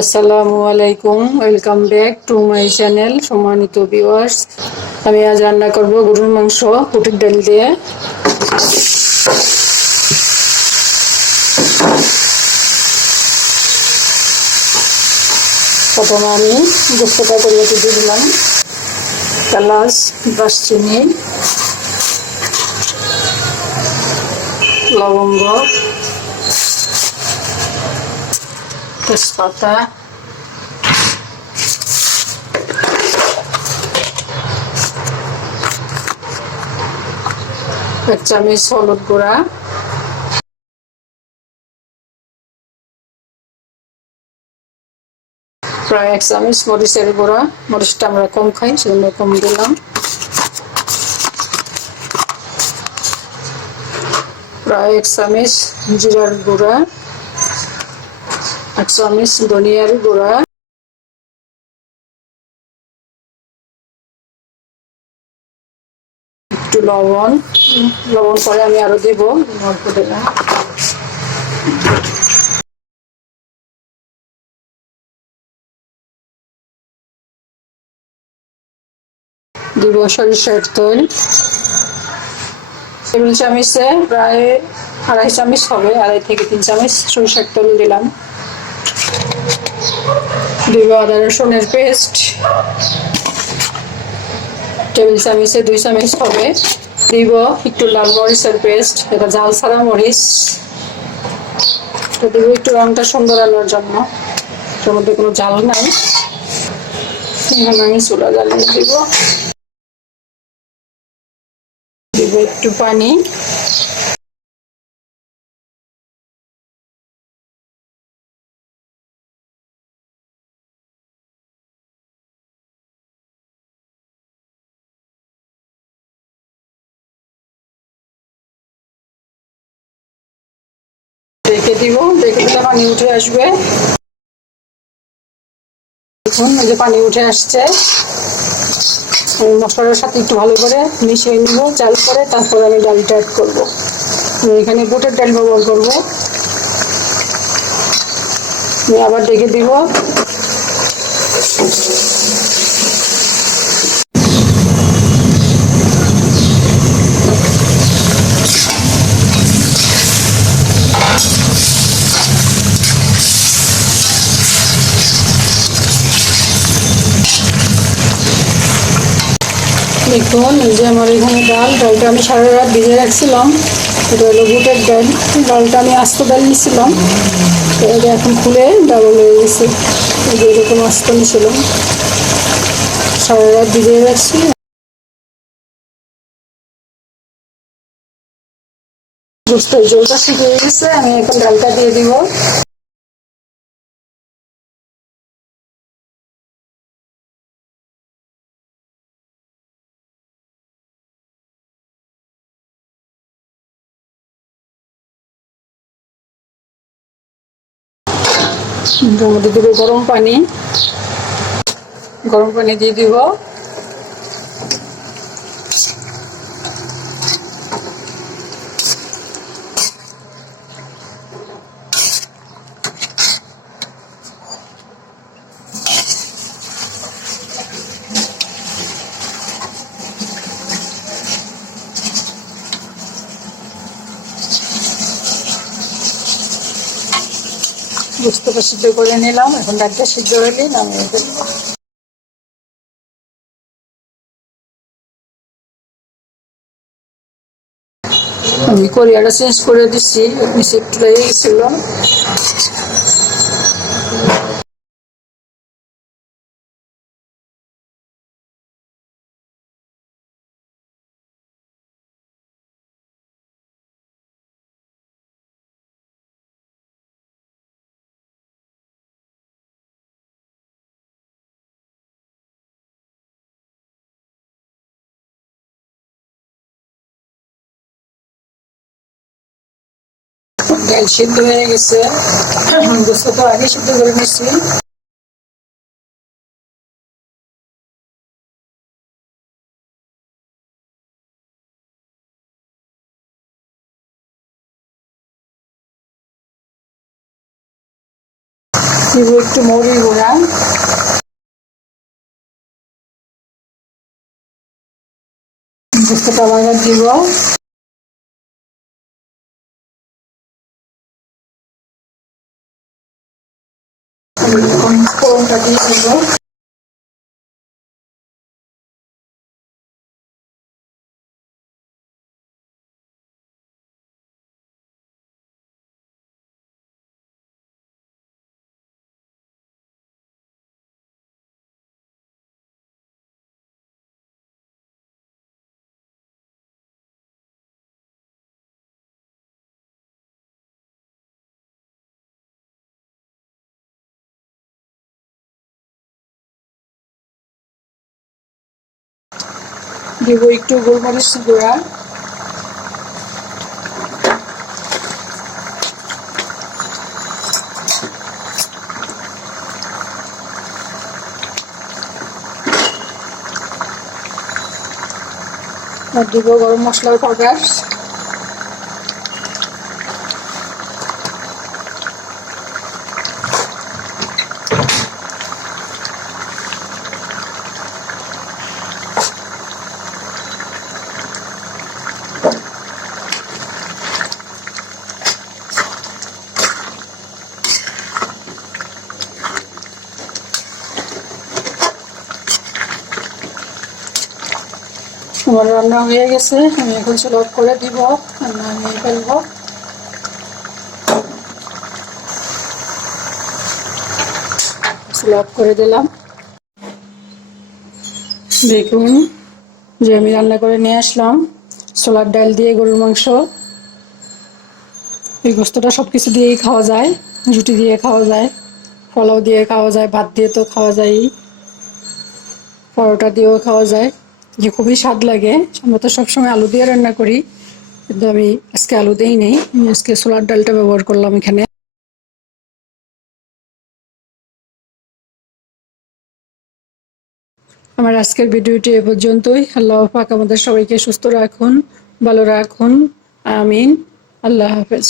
আসসালামু আলাইকুম, welcome back to my channel. সম্মানিত ভিউয়ার্স, আমি আজ রান্না করব গরুর মাংস বুটের ডাল দিয়ে। প্রথমে আমি গোস্তটা করিয়ে দিয়ে দিলাম, এলাচ, দারচিনি, লবঙ্গ, তেজপাতা, এক চামচ হলুদ গুঁড়া, প্রায় এক চামচ মরিচের গুঁড়া। মরিচটা আমরা কম খাই, সেজন্য কম দিলাম। প্রায় এক চামচ জিরার গুঁড়া, এক চামচ ধনিয়ার গুঁড়া, একটু লবণ। লবণ পরে আমি আরো দেব, অল্প দিলাম। দিব সরিষার তেল, টেবিল চামচে প্রায় আড়াই চামচ হবে, 2.5 থেকে 3 চামচ সরিষার তেল দিলাম। দিব আদা রসুনের পেস্ট, টেবিল চামচে 2 চামচ হবে। দিব একটু লাল মরিচের পেস্ট, এটা ঝাল ছাড়া মরিচ। দিব একটু রংটা সুন্দর আনার জন্য, এর মধ্যে কোনো ঝাল নাই। এখানে আমি চুলা জ্বালিয়ে দিব। দিব একটু পানি, রেখে দিব। রেখে দিলে পানি উঠে আসবে। দেখুন, এই যে পানি উঠে আসছে। মশলার সাথে একটু ভালো করে মিশিয়ে নিব, চাল করে তারপর আমি ডালটা অ্যাড করবো। এখানে বুটের ডাল ব্যবহার করবো। আমি আবার ডেকে দিব। দেখুন, এই যে আমার এখানে ডালটা আমি সারা রাত ভিজে রাখছিলাম। এটা হলো বুটের ডাল। ডালটা আমি আস্ত ডাল নিয়েছিলাম, এটা এখন খুলে ডাল হয়ে গেছে। এই যে এরকম আস্ত নিয়েছিলাম, সারা রাত ভিজে রাখছি। গোস্তের জলটা শুকিয়ে গেছে, আমি এখন ডালটা দিয়ে দিব। এর মধ্যে দিব গরম পানি। গরম পানি দিয়ে দিব। গোস্তটা সিদ্ধ করে নিলাম, এখন ডালটা সিদ্ধ হলে নামিয়ে ফেলবো। আমি কোরিয়াটা চেঞ্জ করে দিচ্ছি, নিচে একটু লেগে গেছিল। ডাল সিদ্ধ হয়ে গেছে, গোস্ত তো আগে সিদ্ধ করে নিচ্ছি। দিব একটু মরিচ গুঁড়া, পোস্তটা বাগার দিব, ফোড়নটা দিয়ে দিব। দিব একটু গোলমরিচ গুঁড়া, আর দিব গরম মশলার পাউডার, আমার রান্না হয়ে গেছে। আমি এখন চুলা অফ করে দিব, রান্না নিয়ে ফেলবো। চুলা অফ করে দিলাম। দেখুন যে আমি রান্না করে নিয়ে আসলাম ছোলার ডাল দিয়ে গরুর মাংস। এই গোস্তটা সব কিছু দিয়েই খাওয়া যায়, রুটি দিয়ে খাওয়া যায়, পোলাও দিয়ে খাওয়া যায়, ভাত দিয়ে তো খাওয়া যায়, পরোটা দিয়েও খাওয়া যায়, যে খুবই স্বাদ লাগে। আমরা তো সবসময় আলু দিয়ে রান্না করি, কিন্তু আমি আজকে আলু দিই নেই, আমি আজকে ছোলার ডালটা ব্যবহার করলাম এখানে। আমার আজকের ভিডিওটি এ পর্যন্তই। আল্লাহ পাক আমাদের সবাইকে সুস্থ রাখুন, ভালো রাখুন, আমিন। আল্লাহ হাফেজ।